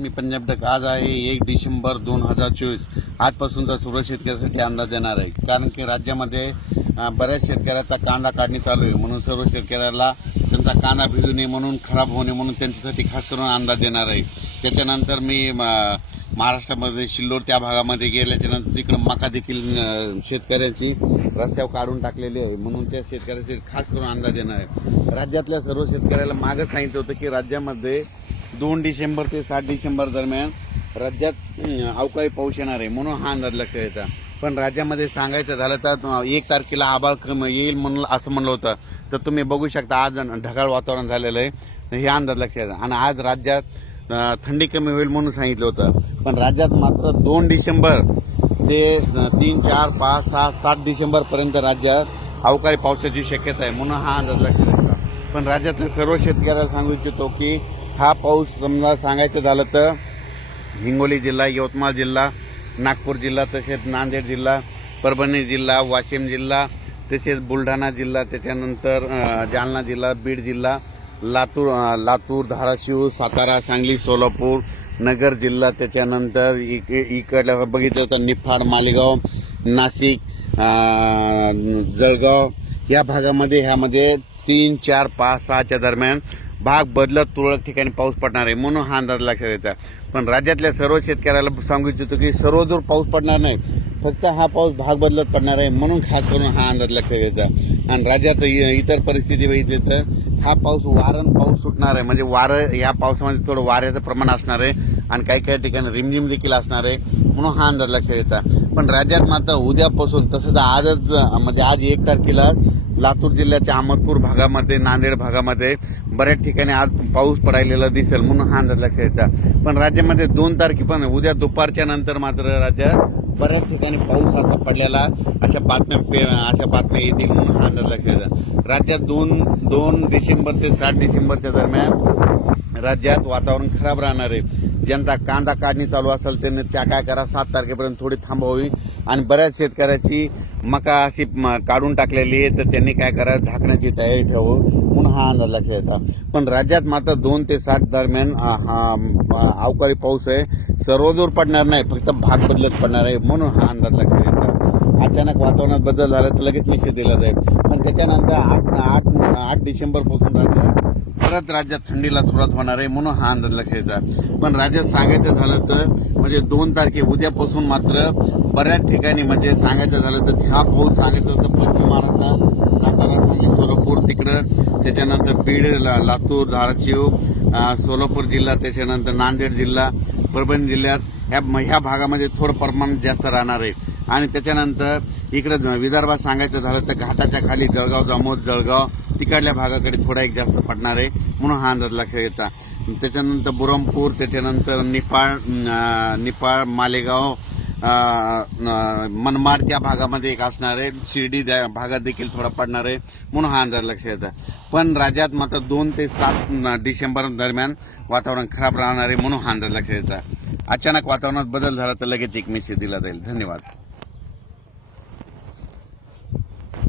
मी पंजाब तक आज आहे एक डिसेंबर दोन हजार चोवीस आजपासूनचा सुरत शेतकऱ्यासाठी अंदाज देणार आहे कारण की राज्यामध्ये बऱ्याच शेतकऱ्याचा कांदा काढणी चालू आहे म्हणून सर्व शेतकऱ्याला त्यांचा कांदा भिजू नये म्हणून खराब होणे म्हणून त्यांच्यासाठी खास करून अंदाज देणार आहे त्याच्यानंतर मी महाराष्ट्रामध्ये सिल्लोड त्या भागामध्ये गेल्याच्यानंतर तिकडं मका देखील शेतकऱ्यांची रस्त्यावर काढून टाकलेली आहे म्हणून त्या शेतकऱ्यासाठी खास करून अंदाज देणार आहे राज्यातल्या सर्व शेतकऱ्याला मागं सांगितलं होतं की राज्यामध्ये दोन डिसेंबर ते सात डिसेंबर दरम्यान राज्यात अवकाळी पाऊस येणार आहे म्हणून हा अंदाज लक्षात येतात पण राज्यामध्ये सांगायचं झालं तर एक तारखेला आबाळ कमी येईल म्हणून असं म्हणलं होतं तर तुम्ही बघू शकता आज ढगाळ वातावरण झालेलं आहे हे अंदाज लक्षात येतात आणि आज राज्यात थंडी कमी होईल म्हणून सांगितलं होतं पण राज्यात मात्र दोन डिसेंबर ते तीन चार पाच सहा सात डिसेंबरपर्यंत राज्यात अवकाळी पावसाची शक्यता आहे म्हणून हा अंदाज लक्षात येतो पण राज्यातल्या सर्व शेतकऱ्याला सांगू इच्छितो की हा पाऊस समजा सांगायचं झालं तर हिंगोली जिल्हा यवतमाळ जिल्हा नागपूर जिल्हा तसेच नांदेड जिल्हा परभणी जिल्हा वाशिम जिल्हा तसेच बुलढाणा जिल्हा त्याच्यानंतर जालना जिल्हा बीड जिल्हा लातूर लातूर धाराशिव सातारा सांगली सोलापूर नगर जिल्हा त्याच्यानंतर इक इकडलं बघितलं तर निफाड मालेगाव नाशिक जळगाव या भागामध्ये ह्यामध्ये तीन चार पाच सहाच्या दरम्यान भाग बदलत तुरळक ठिकाणी पाऊस पडणार आहे म्हणून हा अंदाज लक्षात येतात पण राज्यातल्या सर्व शेतकऱ्याला सांगू इच्छितो की सर्वदूर पाऊस पडणार नाही फक्त हा पाऊस भाग बदलत पडणार आहे म्हणून खास करून हा अंदाज लक्षात येतो आणि राज्यात इतर परिस्थिती बघितली तर हा पाऊस वारं पाऊस सुटणार आहे म्हणजे वारं या पावसामध्ये थोडं वाऱ्याचं प्रमाण असणार आहे आणि काही काही ठिकाणी रिमझिम देखील असणार आहे म्हणून हा अंदाज लक्षात येतात पण राज्यात मात्र उद्यापासून तसंच आजच म्हणजे आज एक तारखेला लातूर जिल्ह्याच्या अहमदपूर भागामध्ये नांदेड भागामध्ये बऱ्याच ठिकाणी आज पाऊस पडायलेला दिसेल म्हणून हा अंदाज लक्ष द्यायचा पण राज्यामध्ये दोन तारखे पण उद्या दुपारच्या नंतर मात्र राज्यात बऱ्याच ठिकाणी पाऊस असा पडलेला अशा बातम्या अशा बातम्या येतील म्हणून हा अंदाज लक्षात राज्यात दोन दोन डिसेंबर ते सात डिसेंबरच्या दरम्यान राज्यात वातावरण खराब राहणार आहे जनता कांदा काढणी चालू असेल त्यांनी त्या काय करा सात तारखेपर्यंत थोडी थांबवावी आणि बऱ्याच शेतकऱ्याची मका अशी काढून टाकलेली आहे तर त्यांनी काय करा झाकण्याची तयारी ठेवून म्हणून हा अंदाज लक्षात येतो पण राज्यात मात्र दोन ते साठ दरम्यान हा अवकाळी पाऊस आहे सर्वदूर पडणार नाही फक्त भाग बदलत पडणार आहे म्हणून हा अंदाज लक्षात येतो अचानक वातावरणात बदल झाला तर लगेच निषेध दिला जाईल पण त्याच्यानंतर आठ आठ आठ डिसेंबरपासून राज्यात परत राज्यात थंडीला सुरुवात होणार आहे म्हणून हा अंदाज लक्षात येतात पण राज्यात सांगायचं झालं तर म्हणजे दोन तारखे उद्यापासून मात्र बऱ्याच ठिकाणी म्हणजे सांगायचं झालं तर हा पाऊस सांगायचं होतं पश्चिम महाराष्ट्रात सातारा सांगली सोलापूर तिकडं त्याच्यानंतर बीड लातूर धाराशिव सोलापूर जिल्हा त्याच्यानंतर नांदेड जिल्हा परभणी जिल्ह्यात ह्या ह्या भागामध्ये थोडं प्रमाण जास्त राहणार आहे आणि त्याच्यानंतर इकडं विदर्भात सांगायचं झालं तर घाटाच्या खाली जळगाव जामोद जळगाव तिकडल्या भागाकडे थोडा एक जास्त पडणार आहे म्हणून हा अंदाज लक्षात येता त्याच्यानंतर बुरमपूर त्याच्यानंतर निपाळ निपाळ मालेगाव मनमाड त्या भागामध्ये एक असणार आहे शिर्डी भागात देखील थोडा पडणार आहे म्हणून हा अंदाज लक्षात येतात पण राज्यात मात्र दोन ते सात डिसेंबर दरम्यान वातावरण खराब राहणार आहे म्हणून हा अंदाज लक्षात येतात अचानक वातावरणात बदल झाला तर लगेच एक मेसेज दिला जाईल धन्यवाद